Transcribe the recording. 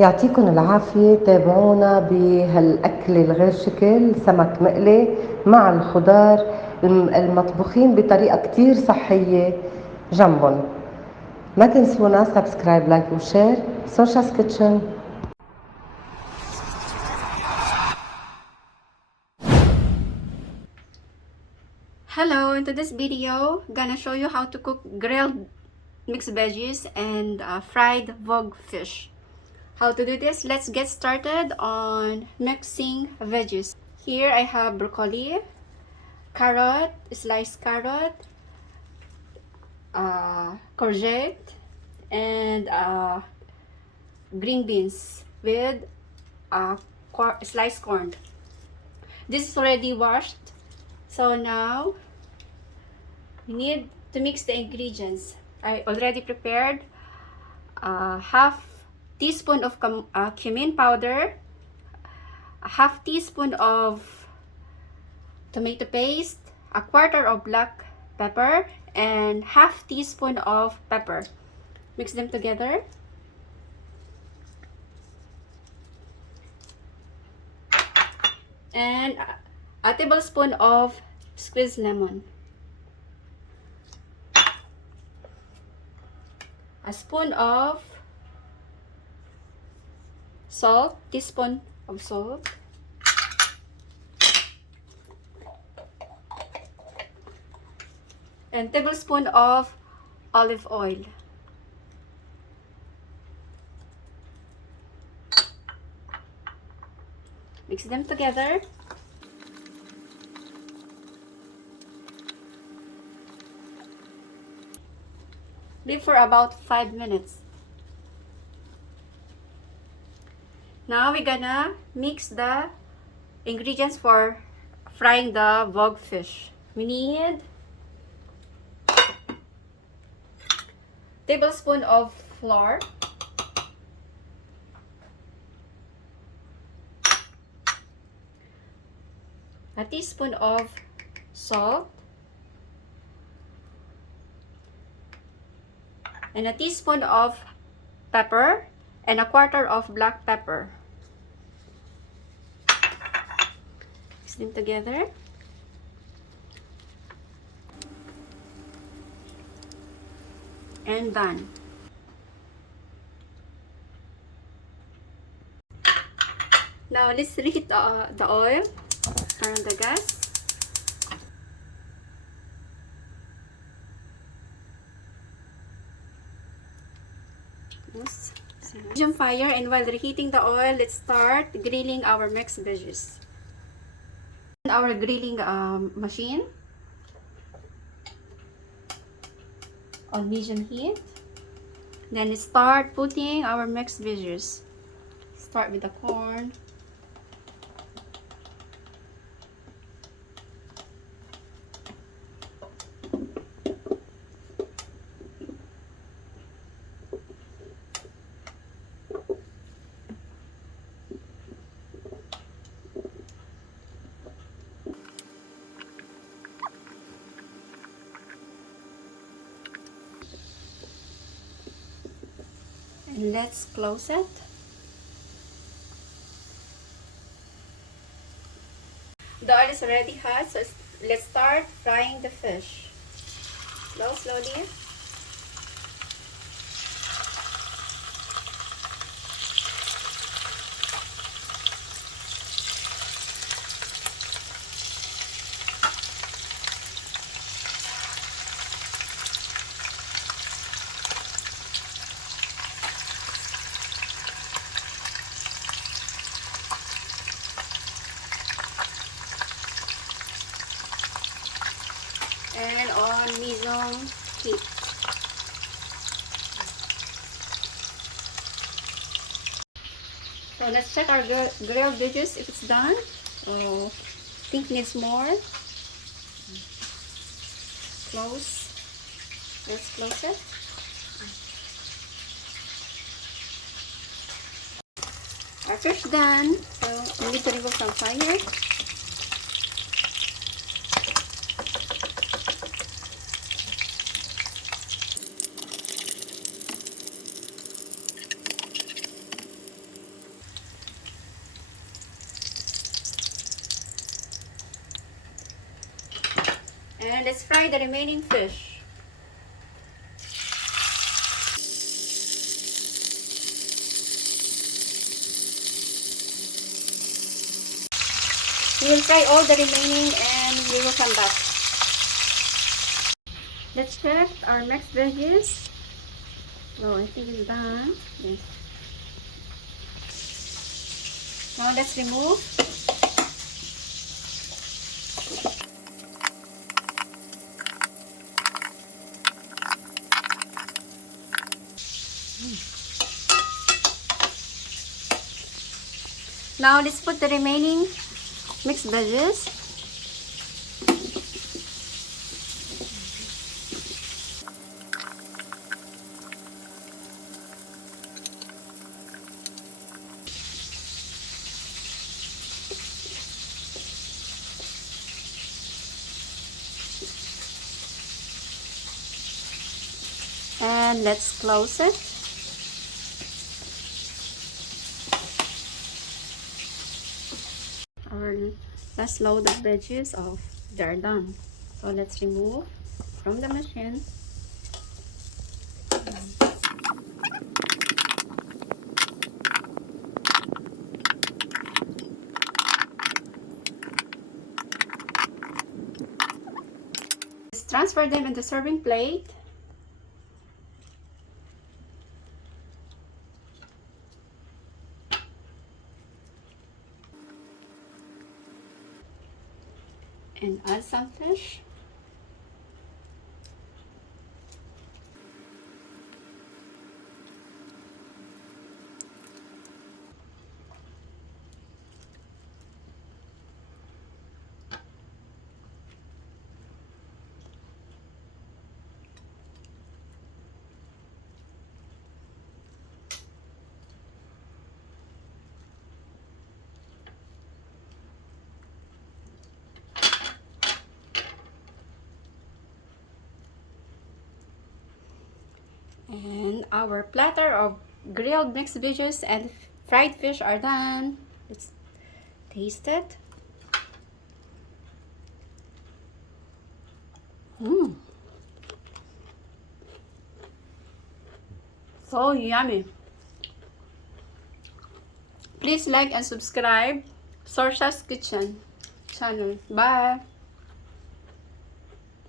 يعطيكم العافية. تابعونا بهالأكل الغير شكل، سمك مقلي مع الخضار المطبوخين بطريقة كتير صحية جنبهم. ما تنسونا سبسكرايب لايك وشير. سوشاس كيتشن. Hello, in today's video, gonna show you how to cook grilled mixed veggies and fried vogue fish. How to do this? Let's get started on mixing veggies. Here I have broccoli, carrot, sliced carrot, courgette, and green beans with sliced corn. This is already washed. So now we need to mix the ingredients. I already prepared half teaspoon of cumin powder, a half teaspoon of tomato paste, a quarter of black pepper, and half teaspoon of pepper. Mix them together. And a tablespoon of squeezed lemon. A spoon of salt, teaspoon of salt. And tablespoon of olive oil. Mix them together. Leave for about 5 minutes. Now we're gonna mix the ingredients for frying the vogue fish. We need tablespoon of flour, a teaspoon of salt, and a teaspoon of pepper, and a quarter of black pepper. Mix them together. And done. Now let's reheat the oil. Turn on the gas. Medium fire, and while reheating the oil, let's start grilling our mixed veggies. Our grilling machine on medium heat. Then start putting our mixed veggies. Start with the corn. And let's close it. The oil is already hot, so let's start frying the fish. Slowly. And on medium heat. So let's check our grilled veggies if it's done. Oh, I think needs more. Close. Let's close it. Our fish done. So we need to remove from fire. And let's fry the remaining fish. We will fry all the remaining and we will come back. Let's check our mixed veggies. Oh, I think it's done. Yes. Now let's remove. Now let's put the remaining mixed veggies. And let's close it. Our last load of veggies off. They're done. So let's remove from the machine. Let's transfer them into serving plate. And add some fish. And our platter of grilled mixed veggies and fried fish are done. Let's taste it. So yummy. Please like and subscribe Sorsha's Kitchen channel. Bye.